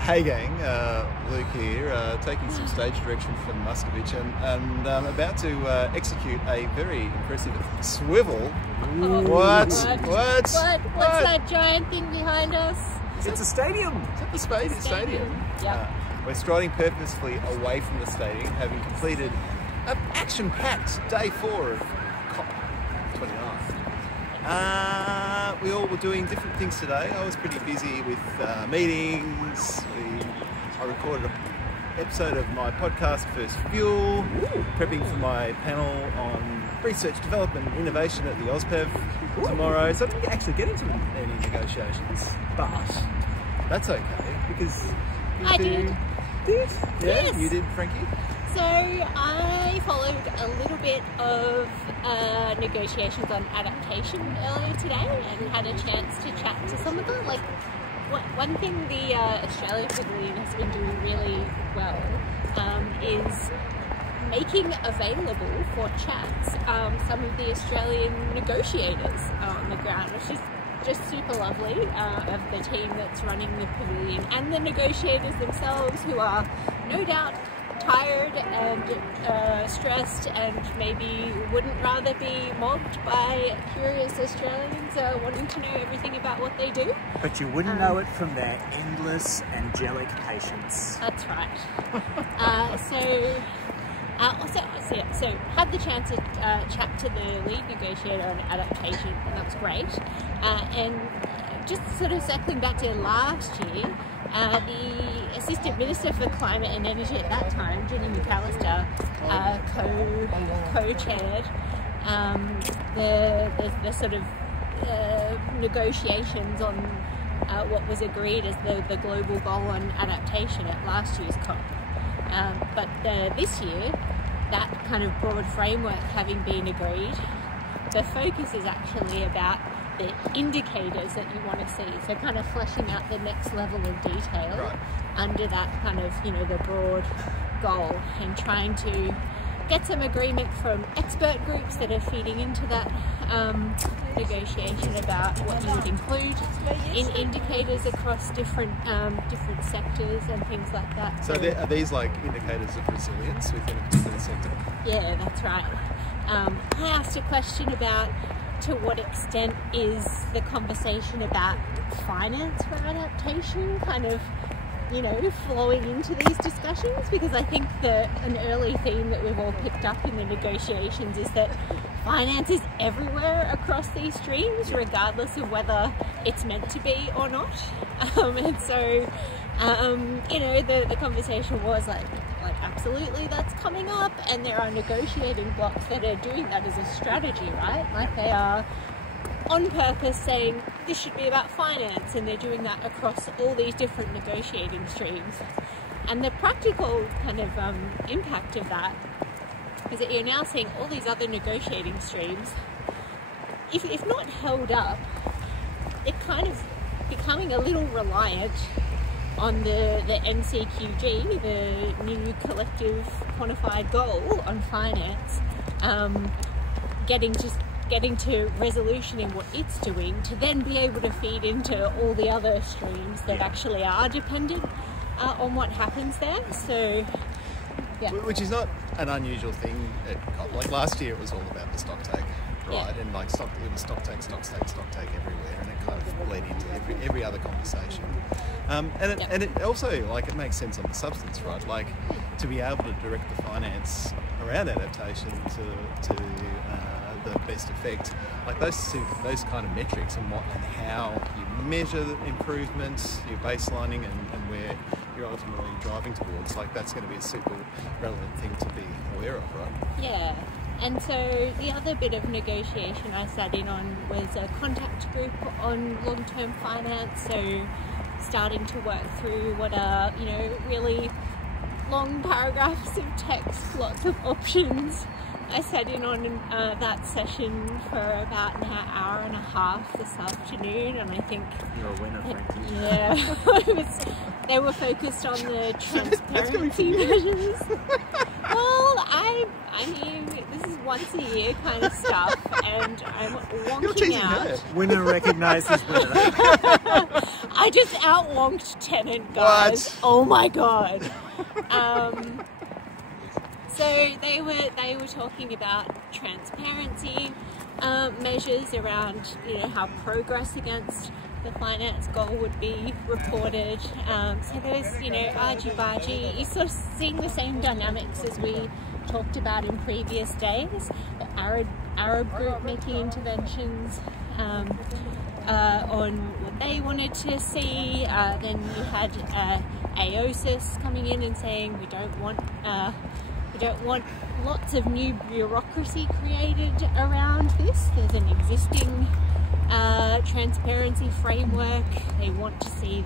Hey gang, Luke here, taking some stage direction from Muscovich and about to execute a very impressive swivel. What's that giant thing behind us? It's a stadium. It's at the stadium. Yep. We're striding purposefully away from the stadium, having completed an action-packed day 4 of COP29. We all were doing different things today. I was pretty busy with meetings. I recorded an episode of my podcast, First Fuel, prepping for my panel on research, development and innovation at the OzPev tomorrow. So I didn't actually get into any negotiations, but that's okay because I did. Yeah, Yes. you did, Frankie. So I followed a little bit of negotiations on adaptation earlier today and had a chance to chat to some of them. Like, one thing the Australia Pavilion has been doing really well is making available for chats some of the Australian negotiators on the ground, which is just super lovely, of the team that's running the pavilion and the negotiators themselves, who are no doubt tired and stressed and maybe wouldn't rather be mobbed by curious Australians wanting to know everything about what they do. But you wouldn't know it from their endless angelic patience. That's right. So had the chance to chat to the lead negotiator on adaptation, and that was great. And just sort of circling back to last year, the Assistant Minister for Climate and Energy at that time, Jenny McAllister, co-chaired the sort of negotiations on what was agreed as the global goal on adaptation at last year's COP. But this year, that kind of broad framework having been agreed, the focus is actually about the indicators that you want to see. So kind of fleshing out the next level of detail under that kind of, the broad goal, and trying to get some agreement from expert groups that are feeding into that negotiation about what you would include in indicators across different sectors and things like that. So are these like indicators of resilience within a particular sector? Yeah, that's right. I asked a question about to what extent is the conversation about finance for adaptation kind of, flowing into these discussions, because I think an early theme that we've all picked up in the negotiations is that finance is everywhere across these streams, regardless of whether it's meant to be or not. And so, the conversation was like absolutely that's coming up, and there are negotiating blocks that are doing that as a strategy, right? Like they are on purpose saying this should be about finance, and they're doing that across all these different negotiating streams. And the practical kind of impact of that is that you're now seeing all these other negotiating streams, if not held up, they're kind of becoming a little reliant on the NCQG, the new collective quantified goal on finance, getting to resolution in what it's doing, to then be able to feed into all the other streams that actually are dependent on what happens there. So, yeah. Which is not an unusual thing at COP. Like last year it was all about the stock take, right? Yeah. And like it was stock take everywhere, and it kind of bled into every other conversation. And it also, like, it makes sense on the substance, right? Like, to be able to direct the finance around adaptation to the best effect, like those kind of metrics and how you measure the improvements, your baselining, and where you're ultimately driving towards, like that's going to be a super relevant thing to be aware of, right? Yeah. And so the other bit of negotiation I sat in on was a contact group on long-term finance, so starting to work through what are, really long paragraphs of text, lots of options. I sat in on that session for about an hour and a half this afternoon, and I think you're a winner, Frankie. Yeah, they were focused on the transparency measures. Well, I mean, this is once a year kind of stuff, and I'm wonking out. Winner recognises winner. I I just outwonked Tennant, guys. What? Oh my god. So they were talking about transparency measures around, you know, how progress against the finance goal would be reported. So there's, you know, argy-bargy. You're sort of seeing the same dynamics as we talked about in previous days. The Arab group making interventions on what they wanted to see. Then you had AOSIS coming in and saying we don't want lots of new bureaucracy created around this. There's an existing transparency framework. They want to see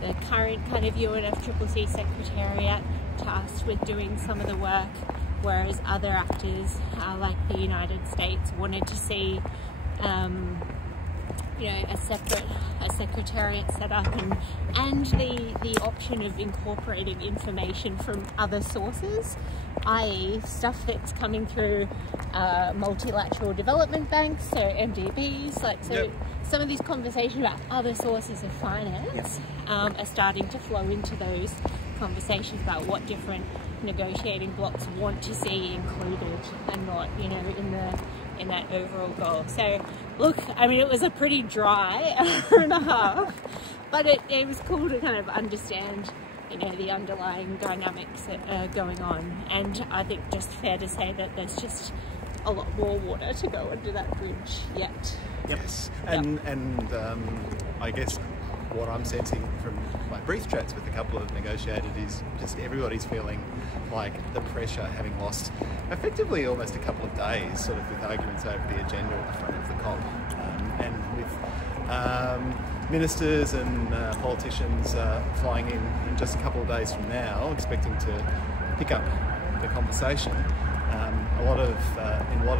the current kind of UNFCCC Secretariat tasked with doing some of the work, whereas other actors like the United States wanted to see you know, a secretariat set up and the option of incorporating information from other sources, i.e. stuff that's coming through multilateral development banks, so MDBs, like so. Yep. Some of these conversations about other sources of finance are starting to flow into those conversations about what different negotiating blocks want to see included and not, you know, in that overall goal. So look, I mean, it was a pretty dry hour and a half, but it was cool to kind of understand, you know, the underlying dynamics that are going on. And I think just fair to say that there's just a lot more water to go under that bridge yet. Yes, and I guess what I'm sensing from my brief chats with a couple of negotiators is just everybody's feeling like the pressure, having lost effectively almost a couple of days sort of with arguments over the agenda at the front of the COP, and with ministers and politicians flying in just a couple of days from now, expecting to pick up the conversation. In a lot of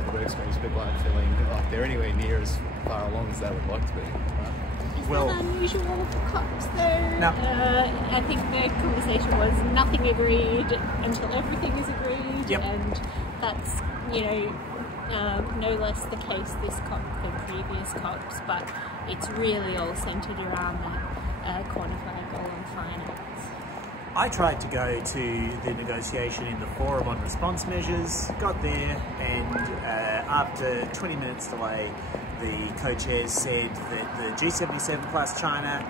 the work streams, people aren't feeling like they're anywhere near as far along as they would like to be. Is that unusual for COPs though? No. I think the conversation was nothing agreed until everything is agreed, Yep. and that's, you know, no less the case this COP than previous COPs, but it's really all centred around that quantified goal on finance. I tried to go to the negotiation in the Forum on Response Measures, got there, and after 20 minutes delay, the co-chairs said that the G77 plus China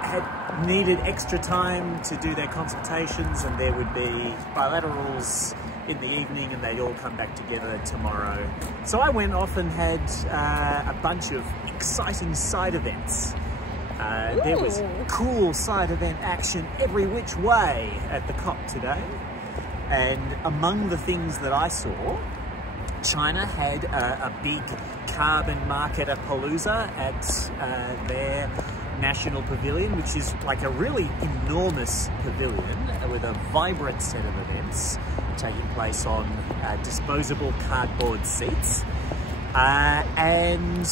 had needed extra time to do their consultations, and there would be bilaterals in the evening and they'd all come back together tomorrow. So I went off and had a bunch of exciting side events. There was cool side event action every which way at the COP today, and among the things that I saw, China had a big carbon market-a-palooza at their national pavilion, which is like a really enormous pavilion with a vibrant set of events taking place on disposable cardboard seats. And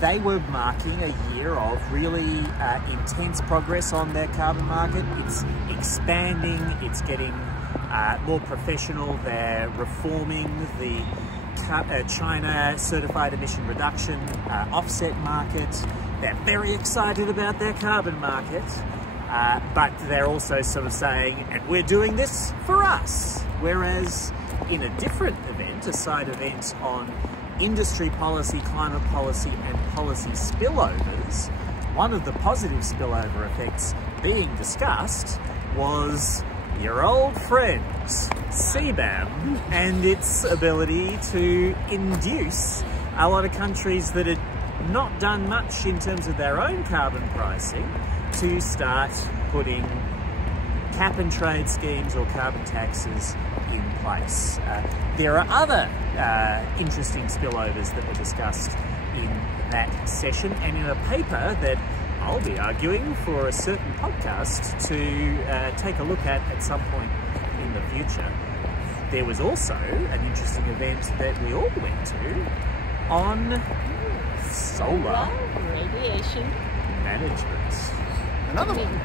they were marking a year of really intense progress on their carbon market. It's expanding, it's getting more professional. They're reforming the China certified emission reduction offset market. They're very excited about their carbon market, but they're also sort of saying, and we're doing this for us. Whereas in a different event, a side event on industry policy, climate policy and policy spillovers, one of the positive spillover effects being discussed was your old friends, CBAM, and its ability to induce a lot of countries that had not done much in terms of their own carbon pricing to start putting cap and trade schemes or carbon taxes in place. There are other interesting spillovers that were discussed in that session, and in a paper that I'll be arguing for a certain podcast to take a look at some point in the future. There was also an interesting event that we all went to on solar radiation management. Another one.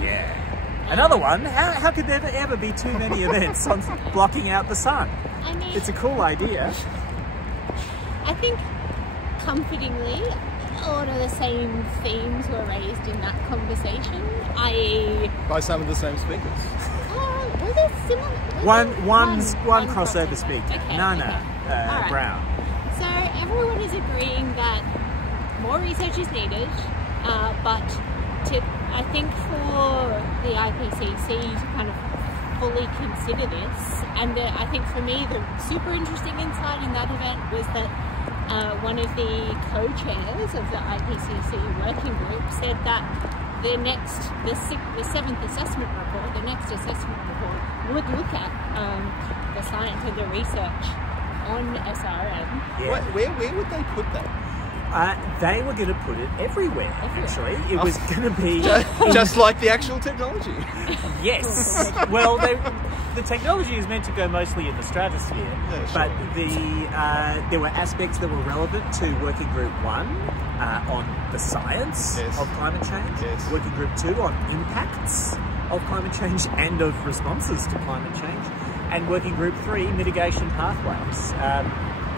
Yeah. Another one. How could there ever be too many events on blocking out the sun? I mean, It's a cool idea. I think comfortingly, a lot of the same themes were raised in that conversation, i.e. By some of the same speakers. Were there similar? One crossover speaker. Okay, Nana Alright. Brown. So everyone is agreeing that more research is needed, but I think for the IPCC to kind of fully consider this, and I think for me the super interesting insight in that event was that one of the co-chairs of the IPCC working group said that the seventh assessment report, the next assessment report, would look at the science and the research on SRM. Yeah. Where would they put that? They were going to put it everywhere. Actually, it was going to be just like the actual technology. Yes. Well, the technology is meant to go mostly in the stratosphere, Yeah, but sure. there were aspects that were relevant to Working Group 1 on the science Yes. of climate change, Yes. Working Group 2 on impacts of climate change and of responses to climate change, and Working Group 3 mitigation pathways.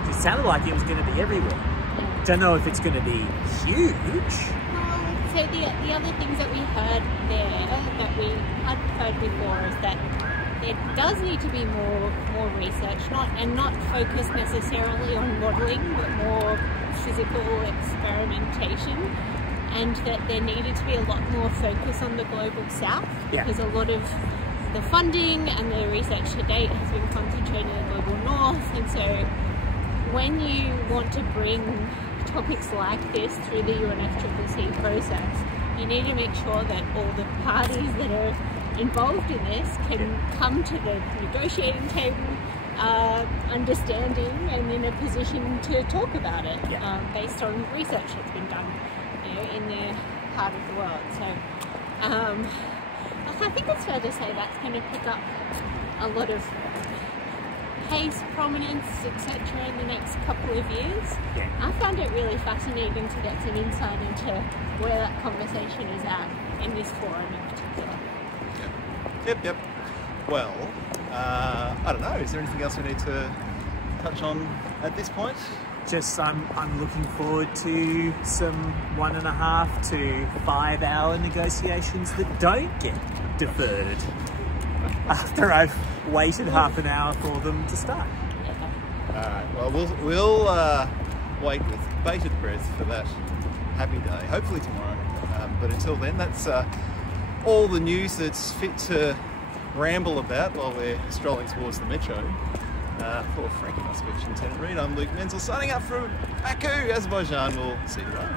It sounded like it was going to be everywhere. Don't know if it's going to be huge. So the other things that we heard there that we had heard before is that there does need to be more research, not focused necessarily on modelling, but more physical experimentation, and that there needed to be a lot more focus on the global south, because a lot of the funding and the research to date has been concentrated in the global north, and so when you want to bring topics like this through the UNFCCC process, you need to make sure that all the parties that are involved in this can come to the negotiating table understanding and in a position to talk about it based on research that's been done, in their part of the world. So I think it's fair to say that's going to pick up a lot of pace, prominence, etc. in the next couple of years. I found it really fascinating to get some insight into where that conversation is at in this forum in particular. Yep. Well, I don't know. Is there anything else we need to touch on at this point? Just I'm looking forward to some 1.5 to 5 hour negotiations that don't get deferred after I've waited half an hour for them to start. Alright, well we'll wait with bated breath for that happy day, hopefully tomorrow. But until then, that's all the news that's fit to ramble about while we're strolling towards the metro. For Frankie, my speech Lieutenant Reid, I'm Luke Menzel signing up from Baku, Azerbaijan. We'll see you tomorrow.